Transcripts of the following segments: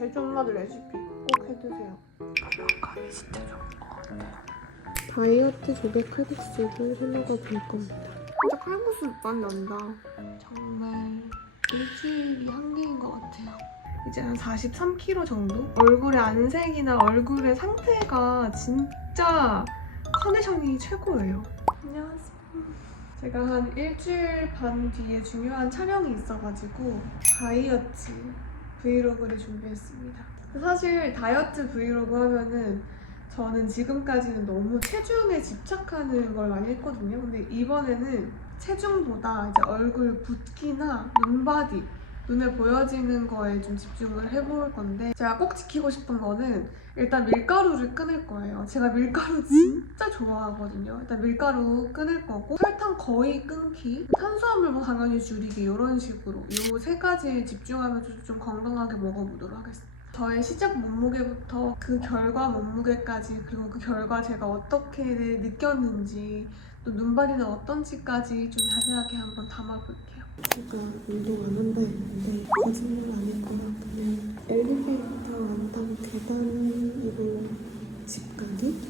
돼지 엄마들 레시피 꼭 해드세요. 건강이 진짜 좋은 것 같아요. 다이어트 조개 칼국수를 해먹어 볼 겁니다. 진짜 칼국수 맛 난다. 정말 일주일이 한계인 것 같아요. 이제 한 43kg 정도? 얼굴의 안색이나 얼굴의 상태가 진짜 컨디션이 최고예요. 안녕하세요. 제가 한 일주일 반 뒤에 중요한 촬영이 있어가지고 다이어트 브이로그를 준비했습니다. 사실 다이어트 브이로그 하면은 저는 지금까지는 너무 체중에 집착하는 걸 많이 했거든요. 근데 이번에는 체중보다 이제 얼굴 붓기나 눈바디, 눈에 보여지는 거에 좀 집중을 해볼 건데 제가 꼭 지키고 싶은 거는 일단 밀가루를 끊을 거예요. 제가 밀가루 진짜 좋아하거든요. 일단 밀가루 끊을 거고 설탕 거의 끊기, 탄수화물만 당연히 줄이기 이런 식으로 이 세 가지에 집중하면서 좀 건강하게 먹어보도록 하겠습니다. 저의 시작 몸무게부터 그 결과 몸무게까지 그리고 그 결과 제가 어떻게 느꼈는지 또 눈발이는 어떤지까지 좀 자세하게 한번 담아볼게요. 제가 운동 안 한다 했는데 거짓말 아닐 거라고는 엘리베이터 안 타고 계단으로 집 가기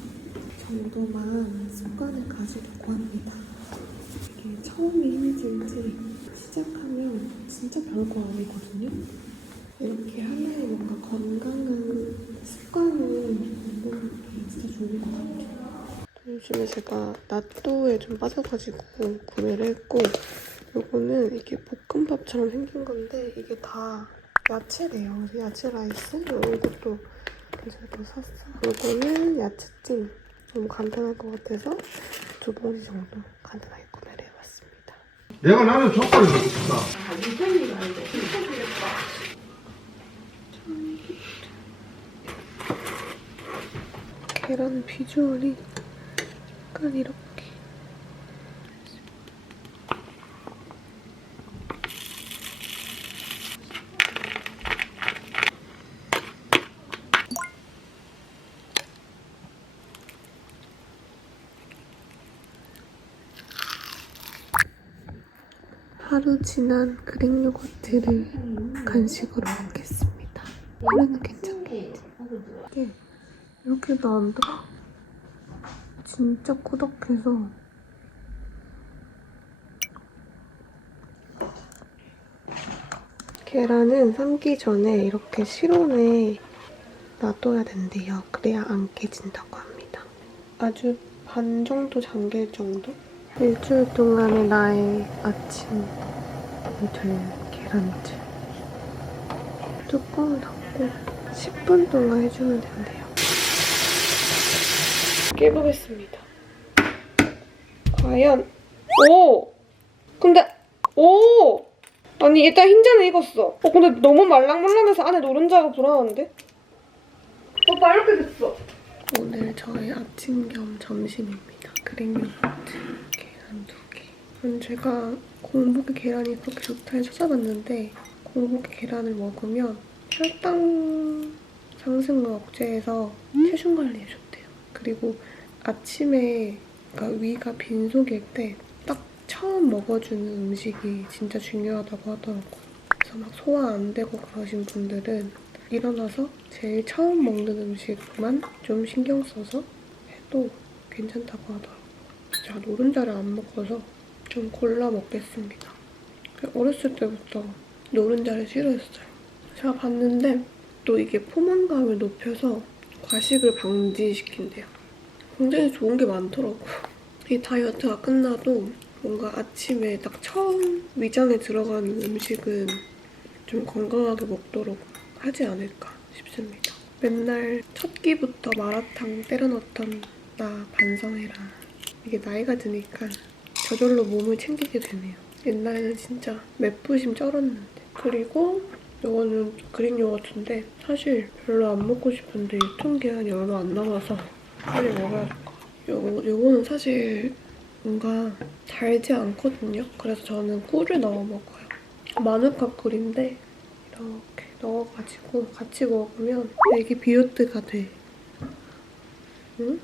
정도만 습관을 가지려고 합니다. 이게 처음에 힘들지 시작하면 진짜 별거 아니거든요. 이렇게 하나의 뭔가 건강한 습관을 만드는 게 진짜 좋은 것 같아요. 요즘에 제가 나또에 좀 빠져가지고 구매를 했고 요거는 이게 볶음밥처럼 생긴 건데 이게 다 야채래요. 야채 라이스 이것도 그래서 이거 샀어. 요거는 야채찜 너무 간단할 것 같아서 두 봉지 정도 간단하게 구매를 해봤습니다. 내가 나는 족발을 먹고 싶다. 계란 비주얼이 약간 이렇게 하루 지난 그릭 요거트를 간식으로 먹겠습니다. 하루는 괜찮겠지? 이게 이렇게도 안 들어? 진짜 꾸덕해서 계란은 삶기 전에 이렇게 실온에 놔둬야 된대요. 그래야 안 깨진다고 합니다. 아주 반 정도 잠길 정도? 일주일 동안의 나의 아침이 될 계란찜. 뚜껑을 닫고 10분 동안 해주면 된대요. 깨보겠습니다. 과연 오! 근데 오! 아니 일단 흰자는 익었어. 어 근데 너무 말랑말랑해서 안에 노른자가 불안한데? 오빠 이렇게 됐어. 오늘 저의 아침 겸 점심입니다. 그릭 요거트 계란 두 개. 음, 제가 공복에 계란이 그렇게 좋다 해서 찾아봤는데 공복에 계란을 먹으면 혈당 상승을 억제해서 체중 관리에 좋대요. 그리고 아침에 그러니까 위가 빈속일 때 딱 처음 먹어주는 음식이 진짜 중요하다고 하더라고요. 그래서 막 소화 안 되고 그러신 분들은 일어나서 제일 처음 먹는 음식만 좀 신경 써서 해도 괜찮다고 하더라고요. 제가 노른자를 안 먹어서 좀 골라 먹겠습니다. 어렸을 때부터 노른자를 싫어했어요. 제가 봤는데 또 이게 포만감을 높여서 과식을 방지시킨대요. 굉장히 좋은 게 많더라고요. 이 다이어트가 끝나도 뭔가 아침에 딱 처음 위장에 들어가는 음식은 좀 건강하게 먹도록 하지 않을까 싶습니다. 맨날 첫 끼부터 마라탕 때려 넣었던 나 반성해라. 이게 나이가 드니까 저절로 몸을 챙기게 되네요. 옛날에는 진짜 맵부심 쩔었는데. 그리고 이거는 그릭 요거트인데 사실 별로 안 먹고 싶은데 유통기한이 얼마 안 남아서 빨리 먹어야. 요거, 요거는 사실 뭔가 달지 않거든요. 그래서 저는 꿀을 넣어 먹어요. 마누카 꿀인데 이렇게 넣어가지고 같이 먹으면 되게 비오트가 돼. 응?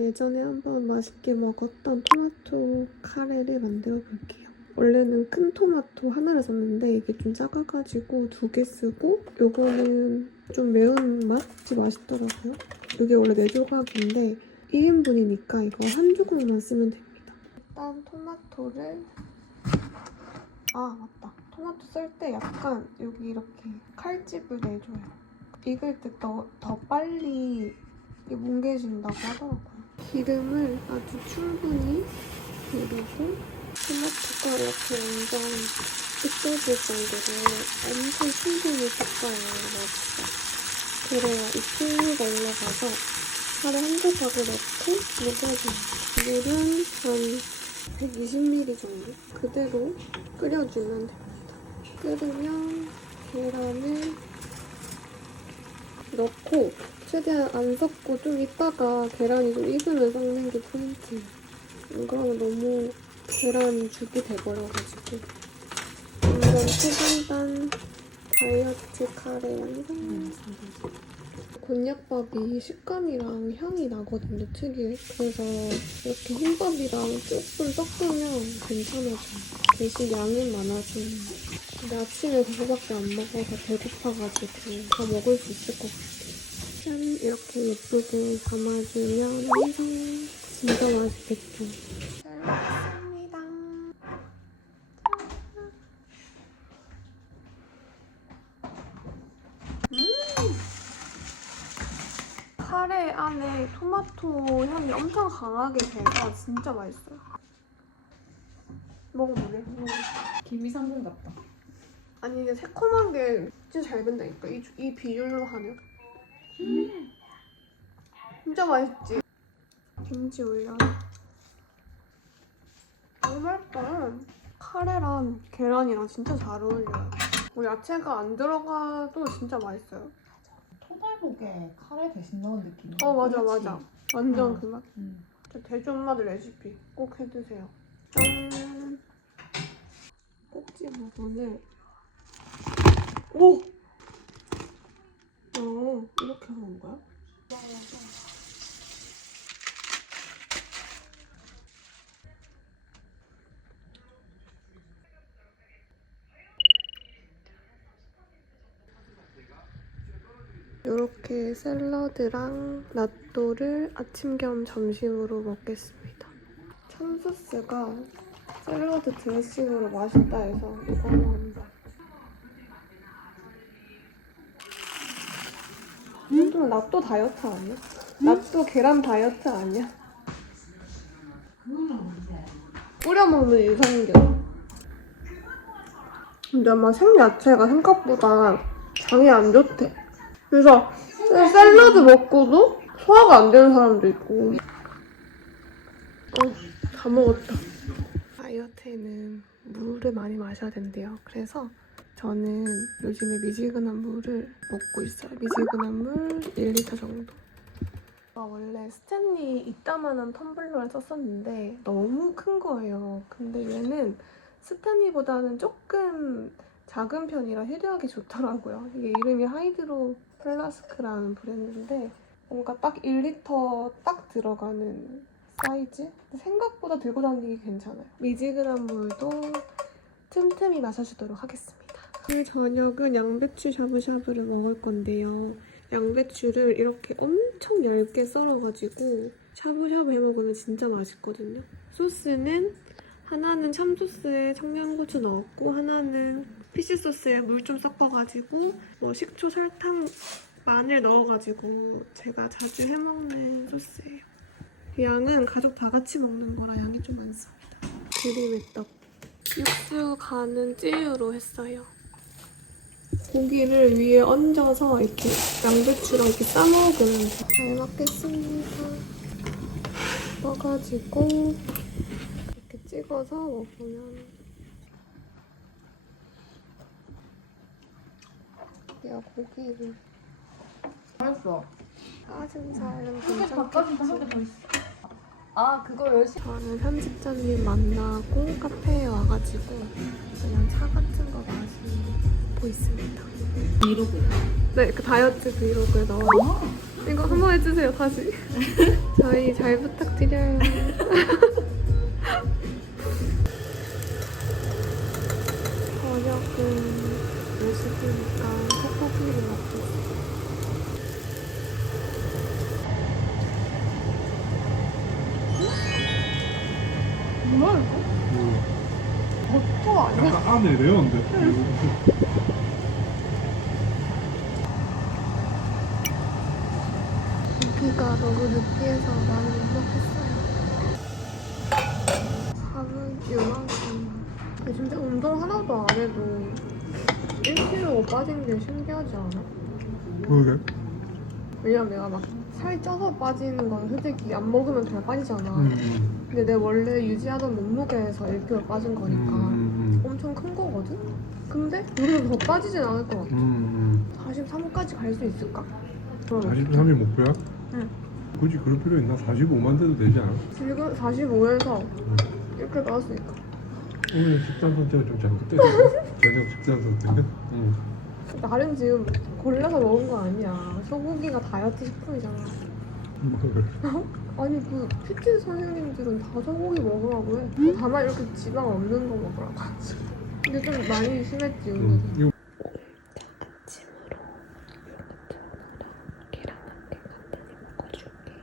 예전에 한번 맛있게 먹었던 토마토 카레를 만들어 볼게요. 원래는 큰 토마토 하나를 썼는데 이게 좀 작아가지고 두 개 쓰고 요거는 좀 매운맛이 맛있더라고요. 이게 원래 네 조각인데 1인분이니까 이거 한 조각만 쓰면 됩니다. 일단 토마토를 아 맞다. 토마토 썰 때 약간 여기 이렇게 칼집을 내줘요. 익을 때 더 더 빨리 뭉개진다고 하더라고요. 기름을 아주 충분히 두르고 토마토가 이렇게 완전 으깨질 정도로 엄청 충분히 볶아요. 맛있어. 그래야 익힘이가 올라가서 하루 한 조각을 넣고 먹여줍니다. 물은 한 120ml 정도 그대로 끓여주면 됩니다. 끓으면 계란을 넣고 최대한 안 섞고 좀 있다가 계란이 좀 익으면 섞는 게 포인트예요. 안 그러면 너무 계란 죽이 돼버려가지고 완전 초간단 다이어트 카레 완성. 곤약밥이 식감이랑 향이 나거든요, 특유의. 그래서 이렇게 흰밥이랑 조금 섞으면 괜찮아져요. 대신 양은 많아지는. 근데 아침에 그거밖에 안 먹어서 배고파가지고 다 먹을 수 있을 것 같아요. 짠! 이렇게 예쁘게 담아주면 완성! 진짜 맛있겠죠? 토마토 향이 엄청 강하게 배서 진짜 맛있어요. 먹어볼래? 김이 상궁 같다. 아니 이게 새콤한 게 진짜 잘 된다니까 이, 이 비율로 하면 진짜 맛있지? 김치 올려요 너무 맛있다 카레랑 계란이랑 진짜 잘 어울려요 뭐 야채가 안 들어가도 진짜 맛있어요 토날복에 카레 대신 넣은 느낌. 어 맞아 맞아 완전 음. 그 맛. 음. 돼지 엄마들 레시피 꼭 해드세요. 짠. 꼭지 부분을 오. 어 이렇게 하는 거야? 이렇게 샐러드랑 낫또를 아침 겸 점심으로 먹겠습니다. 참소스가 샐러드 드레싱으로 맛있다 해서 이걸로 한다. 이 정도면 낫또 다이어트 아니야? 낫또 계란 다이어트 아니야? 뿌려 먹는 유산균. 근데 아마 생야채가 생각보다 장이 안 좋대. 그래서 샐러드 먹고도 소화가 안 되는 사람도 있고. 어, 다 먹었다. 다이어트에는 물을 많이 마셔야 된대요. 그래서 저는 요즘에 미지근한 물을 먹고 있어요. 미지근한 물 1리터 정도. 아, 원래 스탠리 이따만한 텀블러를 썼었는데 너무 큰 거예요. 근데 얘는 스탠리보다는 조금 작은 편이라 휴대하기 좋더라고요. 이게 이름이 하이드로 플라스크라는 브랜드인데 뭔가 딱 1리터 딱 들어가는 사이즈? 생각보다 들고 다니기 괜찮아요. 미지근한 물도 틈틈이 마셔주도록 하겠습니다. 오늘 저녁은 양배추 샤브샤브를 먹을 건데요. 양배추를 이렇게 엄청 얇게 썰어가지고 샤브샤브 해먹으면 진짜 맛있거든요. 소스는 하나는 참소스에 청양고추 넣었고 하나는 피시 소스에 물 좀 섞어가지고 뭐 식초, 설탕, 마늘 넣어가지고 제가 자주 해먹는 소스예요. 양은 가족 다 같이 먹는 거라 양이 좀 많습니다. 그림의떡 육수 간은 찌유로 했어요. 고기를 위에 얹어서 이렇게 양배추랑 이렇게 싸먹으면. 잘 먹겠습니다. 떠가지고 이렇게 찍어서 먹으면 야 고기를 맛있어. 닭가슴살 괜찮겠지. 한개 더 있어. 아 그거 열심히. 저는 편집자님 만나고 카페에 와가지고 그냥 차 같은 거 마시고 있습니다. 이러고. 네, 그 다이어트 브이로그에 넣어요. 이거 한번 해주세요, 다시. 저희 잘 부탁드려요. 파네 레어인데. 고기가 너무 느끼해서 많이 못 먹겠어요. 밥은 요만큼. 근데 운동 하나도 안 해도 1kg 빠진 게 신기하지 않아? 그러게. 왜냐면 내가 막 살 쪄서 빠지는 건 솔직히 안 먹으면 그냥 빠지잖아. 음. 근데 내가 원래 유지하던 몸무게에서 1kg 빠진 거니까 음. 엄청 큰 거거든? 근데 여기서 더 빠지진 않을 것 같아. 음. 43까지 갈 수 있을까? 43이 목표야? 응. 굳이 그럴 필요 있나? 45만 돼도 되지 않아? 지금 45에서 이렇게 나왔으니까. 오늘 식단 선택을 좀 잘못했어. 저녁 식단 선택은? 응. 나는 지금 골라서 먹은 거 아니야. 소고기가 다이어트 식품이잖아. 뭐, 아니 그 PT 선생님들은 다 소고기 먹으라고 해. 다만 이렇게 지방 없는 거 먹으라고 하지. 근데 좀 많이 심했지 응. 오늘은. 이거 아침으로 요거트랑 계란 한 개 간단히 먹어줄게요.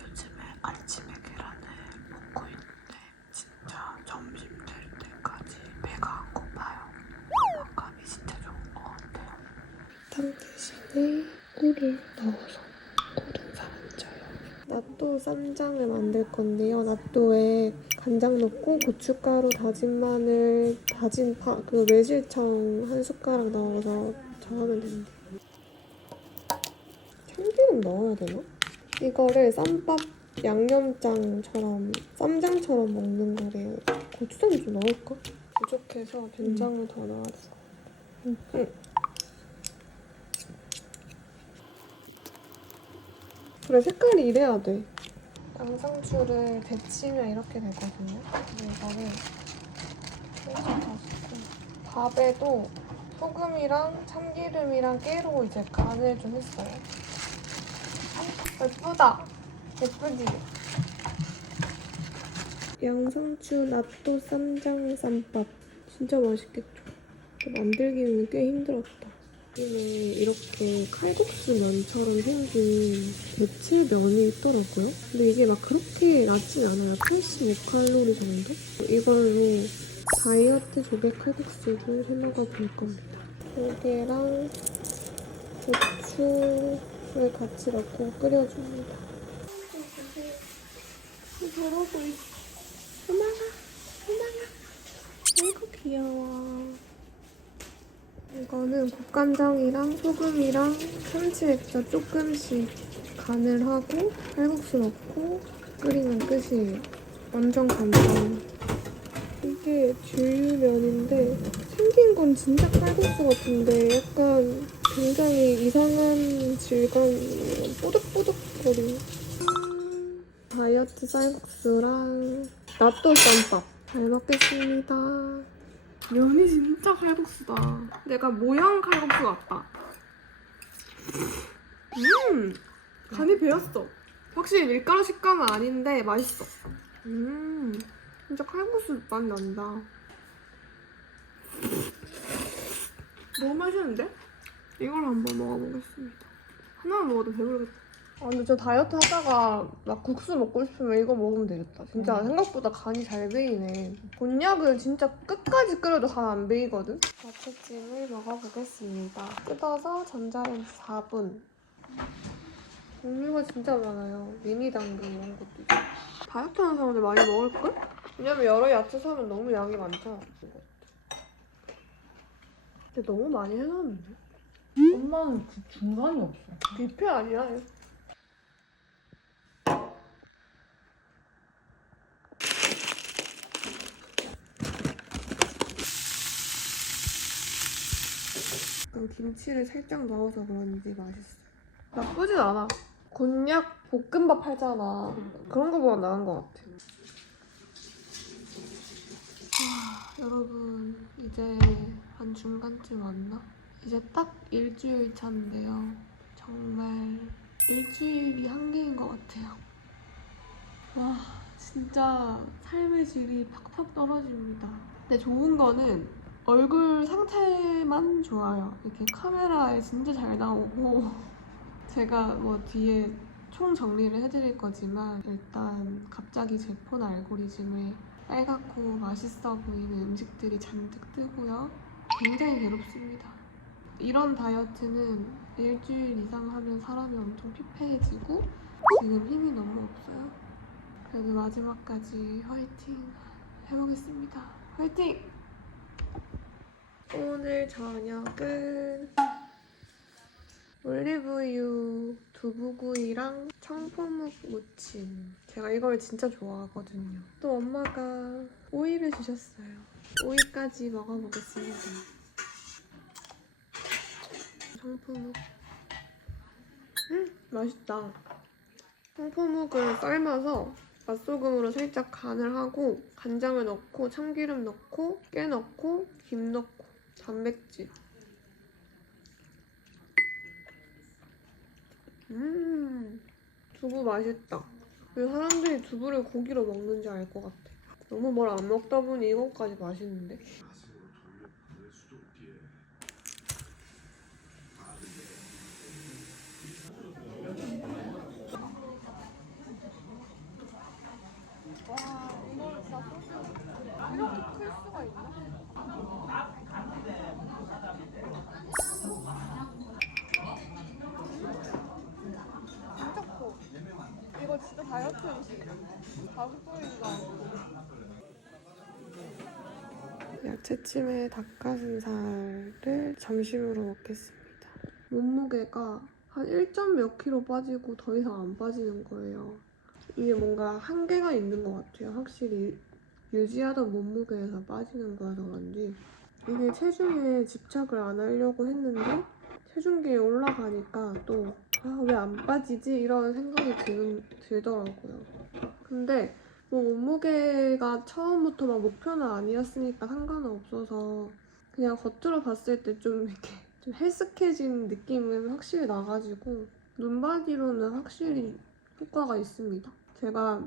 요즘에 아침에 계란을 먹고 있는데 진짜 점심 될 때까지 배가 안 고파요. 건강감이 진짜 좋은 것 같아요. 탕 대신에 개 넣어서 고른 사람쪄요 낫또 쌈장을 만들 건데요. 낫또에 간장 넣고 고춧가루, 다진 마늘, 다진 파, 그 매실청 한 숟가락 넣어서 저하면 됩니다. 참기름 넣어야 되나? 이거를 쌈밥 양념장처럼 쌈장처럼 먹는 거래요. 고추장좀 넣을까? 부족해서 된장을 음. 더 넣어야 될것 같아. 음. 음. 그래 색깔이 이래야 돼. 양상추를 데치면 이렇게 되거든요. 근데 이거를 살짝 더 넣고 밥에도 소금이랑 참기름이랑 깨로 이제 간을 좀 했어요. 예쁘다. 예쁘지? 양상추 낫또 쌈장 쌈밥 진짜 맛있겠죠? 만들기는 꽤 힘들었다. 여기는 이렇게 칼국수 면처럼 생긴 대체 면이 있더라고요. 근데 이게 막 그렇게 낮진 않아요. 86칼로리 정도? 이걸로 다이어트 조개 칼국수를 해먹어 볼 겁니다. 고개랑 고추를 같이 넣고 끓여줍니다. 저러고 있어. 엄마가, 엄마가. 아이고 귀여워. 이거는 국간장이랑 소금이랑 참치 액젓 조금씩 간을 하고 칼국수 넣고 끓이면 끝이에요. 완전 간단. 이게 주유면인데 생긴 건 진짜 칼국수 같은데 약간 굉장히 이상한 질감이에요. 뽀득뽀득거리. 다이어트 쌀국수랑 낫또 쌈밥 잘 먹겠습니다. 면이 진짜 칼국수다. 내가 모양 칼국수 같다. 음, 간이 배었어. 확실히 밀가루 식감은 아닌데 맛있어. 음, 진짜 칼국수 맛 난다. 너무 맛있는데? 이걸 한번 먹어보겠습니다. 하나만 먹어도 배부르겠다. 아, 근데 저 다이어트 하다가 막 국수 먹고 싶으면 이거 먹으면 되겠다. 진짜 생각보다 간이 잘 배이네. 곤약은 진짜 끝까지 끓여도 간 안 배이거든? 야채찜을 먹어보겠습니다. 뜯어서 전자레인지 4분. 종류가 진짜 많아요. 미니 당근 이런 것도 있고. 다이어트 하는 사람들 많이 먹을걸? 왜냐면 여러 야채 사면 너무 양이 많잖아. 근데 너무 많이 해놨는데? 엄마는 그 중간이 없어. 뷔페 아니야? 이거? 그럼 김치를 살짝 넣어서 그런지 맛있어. 나쁘진 않아. 곤약 볶음밥 팔잖아. 그런 거보다 나은 것 같아. 아, 여러분 이제 한 중간쯤 왔나? 이제 딱 일주일 차인데요. 정말 일주일이 한계인 것 같아요. 와, 진짜 삶의 질이 팍팍 떨어집니다. 근데 좋은 거는 얼굴 상태만 좋아요. 이렇게 카메라에 진짜 잘 나오고 제가 뭐 뒤에 총 정리를 해드릴 거지만 일단 갑자기 제 폰 알고리즘에 빨갛고 맛있어 보이는 음식들이 잔뜩 뜨고요. 굉장히 괴롭습니다. 이런 다이어트는 일주일 이상 하면 사람이 엄청 피폐해지고 지금 힘이 너무 없어요. 그래도 마지막까지 화이팅 해보겠습니다. 화이팅! 오늘 저녁은 올리브유 두부구이랑 청포묵 무침. 제가 이걸 진짜 좋아하거든요. 또 엄마가 오이를 주셨어요. 오이까지 먹어보겠습니다. 청포묵. 음, 맛있다. 청포묵을 삶아서 맛소금으로 살짝 간을 하고 간장을 넣고 참기름 넣고 깨 넣고 김 넣고 단백질. 음, 두부 맛있다. 왜 사람들이 두부를 고기로 먹는지 알 것 같아. 너무 뭘 안 먹다 보니 이것까지 맛있는데? 와, 이걸 다 소스 이렇게 클 수가 있나? 진짜 커. 이거 진짜 다이어트. 가수 뿌린다. 야채찜에 닭가슴살을 점심으로 먹겠습니다. 몸무게가 한 1점 몇 킬로 빠지고 더 이상 안 빠지는 거예요. 이게 뭔가 한계가 있는 것 같아요. 확실히 유지하던 몸무게에서 빠지는 거라서 그런지 이게 체중에 집착을 안 하려고 했는데 체중계에 올라가니까 또 아, 왜 안 빠지지? 이런 생각이 드는, 들더라고요. 근데 뭐 몸무게가 처음부터 막 목표는 아니었으니까 상관은 없어서 그냥 겉으로 봤을 때 좀 이렇게 좀 헬스케진 느낌은 확실히 나가지고 눈바디로는 확실히 효과가 있습니다. 제가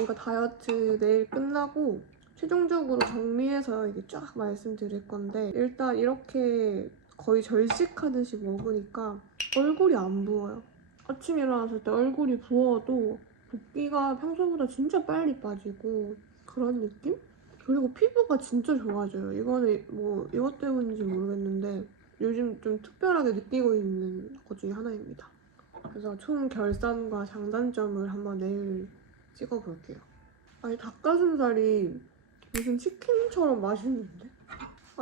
이거 다이어트 내일 끝나고 최종적으로 정리해서 이게 쫙 말씀드릴 건데 일단 이렇게 거의 절식하듯이 먹으니까 얼굴이 안 부어요. 아침에 일어났을 때 얼굴이 부어도 붓기가 평소보다 진짜 빨리 빠지고 그런 느낌? 그리고 피부가 진짜 좋아져요. 이거는 뭐 이것 때문인지 모르겠는데 요즘 좀 특별하게 느끼고 있는 것 중에 하나입니다. 그래서 총 결산과 장단점을 한번 내일 찍어볼게요. 아니 닭가슴살이 무슨 치킨처럼 맛있는데?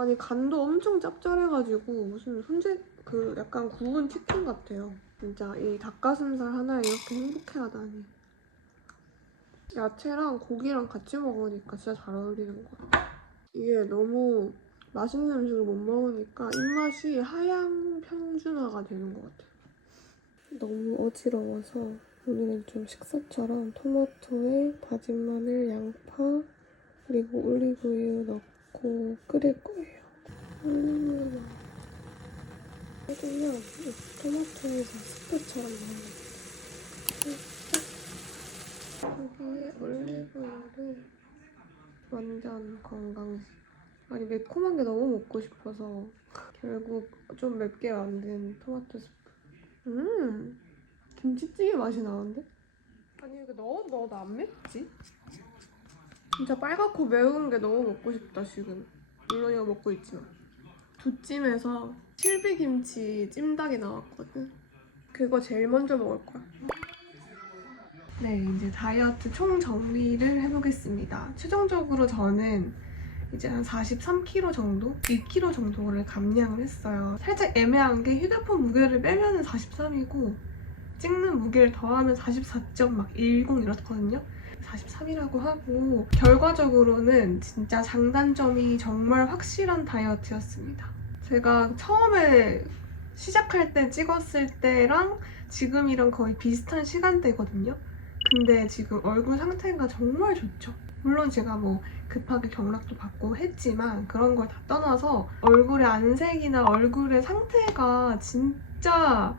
아니 간도 엄청 짭짤해가지고 무슨 손질 그 약간 구운 치킨 같아요. 진짜 이 닭가슴살 하나에 이렇게 행복해하다니. 야채랑 고기랑 같이 먹으니까 진짜 잘 어울리는 것 같아요. 이게 너무 맛있는 음식을 못 먹으니까 입맛이 하향 평준화가 되는 것 같아요. 너무 어지러워서 오늘은 좀 식사처럼 토마토에 다진 마늘, 양파, 그리고 올리브유 넣고 끓일 거예요. 음. 그냥 토마토에서 스프처럼 먹는 여기에 올리브유를 완전 건강식. 아니 매콤한 게 너무 먹고 싶어서 결국 좀 맵게 만든 토마토 스프. 음 김치찌개 맛이 나는데? 아니 이거 넣어 넣어도 안 맵지? 진짜 빨갛고 매운 게 너무 먹고 싶다 지금. 물론 이거 먹고 있지만. 두찜에서 실비김치 찜닭이 나왔거든. 그거 제일 먼저 먹을 거야. 네, 이제 다이어트 총 정리를 해보겠습니다. 최종적으로 저는 이제 한 43kg 정도? 2kg 정도를 감량을 했어요. 살짝 애매한 게 휴대폰 무게를 빼면 은 43이고 찍는 무게를 더하면 44.10 이렇거든요. 43이라고 하고 결과적으로는 진짜 장단점이 정말 확실한 다이어트였습니다. 제가 처음에 시작할 때 찍었을 때랑 지금이랑 거의 비슷한 시간대거든요. 근데 지금 얼굴 상태가 정말 좋죠. 물론 제가 뭐 급하게 경락도 받고 했지만 그런 걸 다 떠나서 얼굴의 안색이나 얼굴의 상태가 진짜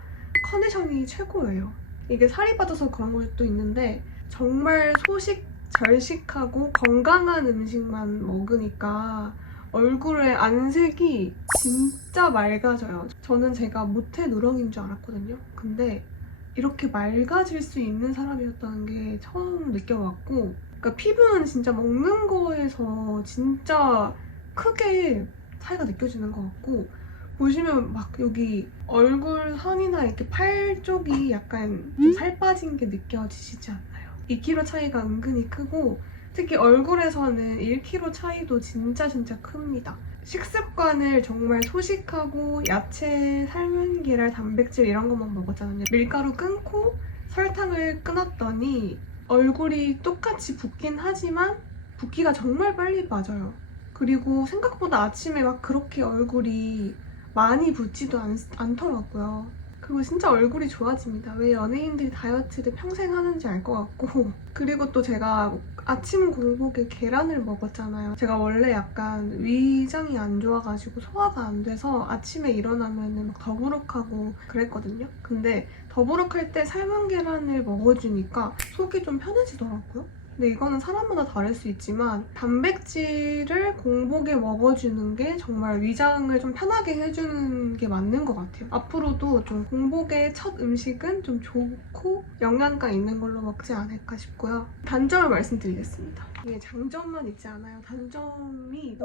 컨디션이 최고예요. 이게 살이 빠져서 그런 걸 수도 있는데 정말 소식 절식하고 건강한 음식만 먹으니까 얼굴의 안색이 진짜 맑아져요. 저는 제가 모태 누렁인 줄 알았거든요. 근데 이렇게 맑아질 수 있는 사람이었다는 게 처음 느껴봤고 그러니까 피부는 진짜 먹는 거에서 진짜 크게 차이가 느껴지는 것 같고 보시면 막 여기 얼굴 선이나 이렇게 팔 쪽이 약간 좀 살 빠진 게 느껴지시지 않나요? 2kg 차이가 은근히 크고 특히 얼굴에서는 1kg 차이도 진짜 진짜 큽니다. 식습관을 정말 소식하고 야채, 삶은 계란, 단백질 이런 것만 먹었잖아요. 밀가루 끊고 설탕을 끊었더니 얼굴이 똑같이 붓긴 하지만 붓기가 정말 빨리 빠져요. 그리고 생각보다 아침에 막 그렇게 얼굴이 많이 붓지도 않, 않더라고요. 그리고 진짜 얼굴이 좋아집니다. 왜 연예인들이 다이어트를 평생 하는지 알 것 같고. 그리고 또 제가 아침 공복에 계란을 먹었잖아요. 제가 원래 약간 위장이 안 좋아가지고 소화가 안 돼서 아침에 일어나면 막 더부룩하고 그랬거든요. 근데 더부룩할 때 삶은 계란을 먹어주니까 속이 좀 편해지더라고요. 근데 이거는 사람마다 다를 수 있지만 단백질을 공복에 먹어주는 게 정말 위장을 좀 편하게 해주는 게 맞는 것 같아요. 앞으로도 좀 공복의 첫 음식은 좀 좋고 영양가 있는 걸로 먹지 않을까 싶고요. 단점을 말씀드리겠습니다. 이게 장점만 있지 않아요. 단점이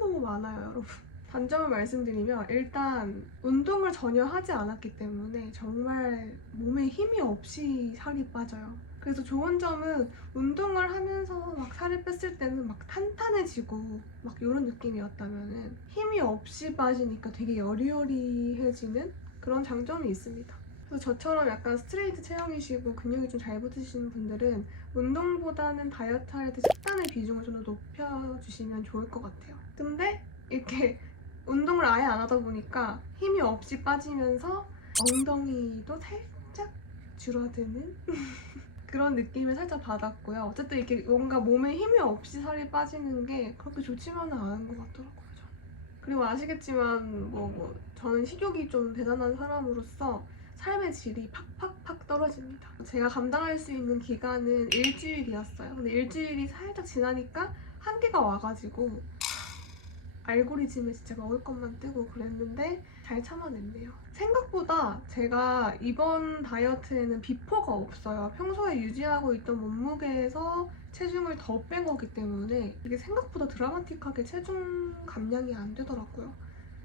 너무너무 많아요, 여러분. 단점을 말씀드리면 일단 운동을 전혀 하지 않았기 때문에 정말 몸에 힘이 없이 살이 빠져요. 그래서 좋은 점은 운동을 하면서 막 살을 뺐을 때는 막 탄탄해지고 막 이런 느낌이었다면은 힘이 없이 빠지니까 되게 여리여리해지는 그런 장점이 있습니다. 그래서 저처럼 약간 스트레이트 체형이시고 근육이 좀 잘 붙으시는 분들은 운동보다는 다이어트 할 때 식단의 비중을 좀 더 높여주시면 좋을 것 같아요. 근데 이렇게 운동을 아예 안 하다 보니까 힘이 없이 빠지면서 엉덩이도 살짝 줄어드는 그런 느낌을 살짝 받았고요. 어쨌든 이렇게 뭔가 몸에 힘이 없이 살이 빠지는 게 그렇게 좋지만은 않은 것 같더라고요. 저는. 그리고 아시겠지만 뭐, 뭐 저는 식욕이 좀 대단한 사람으로서 삶의 질이 팍팍팍 떨어집니다. 제가 감당할 수 있는 기간은 일주일이었어요. 근데 일주일이 살짝 지나니까 한계가 와가지고 알고리즘에 진짜 먹을 것만 뜨고 그랬는데 잘 참아냈네요. 생각보다 제가 이번 다이어트에는 비포가 없어요. 평소에 유지하고 있던 몸무게에서 체중을 더 뺀 거기 때문에 이게 생각보다 드라마틱하게 체중 감량이 안 되더라고요.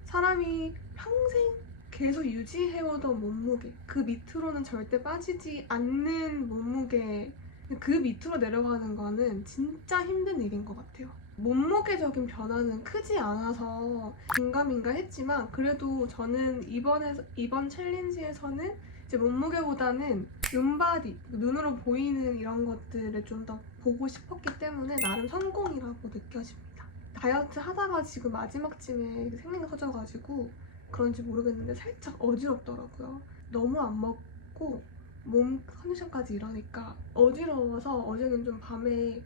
사람이 평생 계속 유지해오던 몸무게, 그 밑으로는 절대 빠지지 않는 몸무게, 그 밑으로 내려가는 거는 진짜 힘든 일인 것 같아요. 몸무게적인 변화는 크지 않아서 긴가민가 했지만 그래도 저는 이번에 이번 챌린지에서는 이제 몸무게보다는 눈바디 눈으로 보이는 이런 것들을 좀 더 보고 싶었기 때문에 나름 성공이라고 느껴집니다. 다이어트 하다가 지금 마지막쯤에 생리가 터져가지고 그런지 모르겠는데 살짝 어지럽더라고요. 너무 안 먹고 몸 컨디션까지 이러니까 어지러워서 어제는 좀 밤에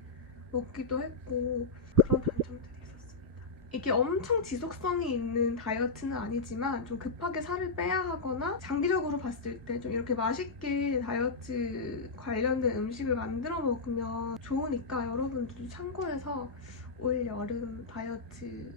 먹기도 했고 그런 단점들이 있었습니다. 이게 엄청 지속성이 있는 다이어트는 아니지만 좀 급하게 살을 빼야 하거나 장기적으로 봤을 때 좀 이렇게 맛있게 다이어트 관련된 음식을 만들어 먹으면 좋으니까 여러분들도 참고해서 올 여름 다이어트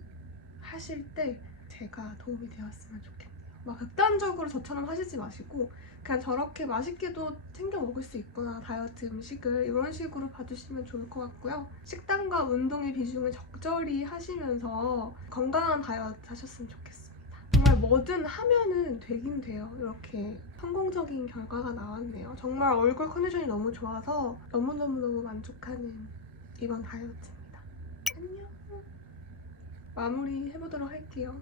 하실 때 제가 도움이 되었으면 좋겠네요. 막 극단적으로 저처럼 하시지 마시고 그냥 저렇게 맛있게도 챙겨 먹을 수 있구나 다이어트 음식을 이런 식으로 봐주시면 좋을 것 같고요. 식단과 운동의 비중을 적절히 하시면서 건강한 다이어트 하셨으면 좋겠습니다. 정말 뭐든 하면은 되긴 돼요. 이렇게 성공적인 결과가 나왔네요. 정말 얼굴 컨디션이 너무 좋아서 너무너무너무 만족하는 이번 다이어트입니다. 안녕. 마무리 해보도록 할게요.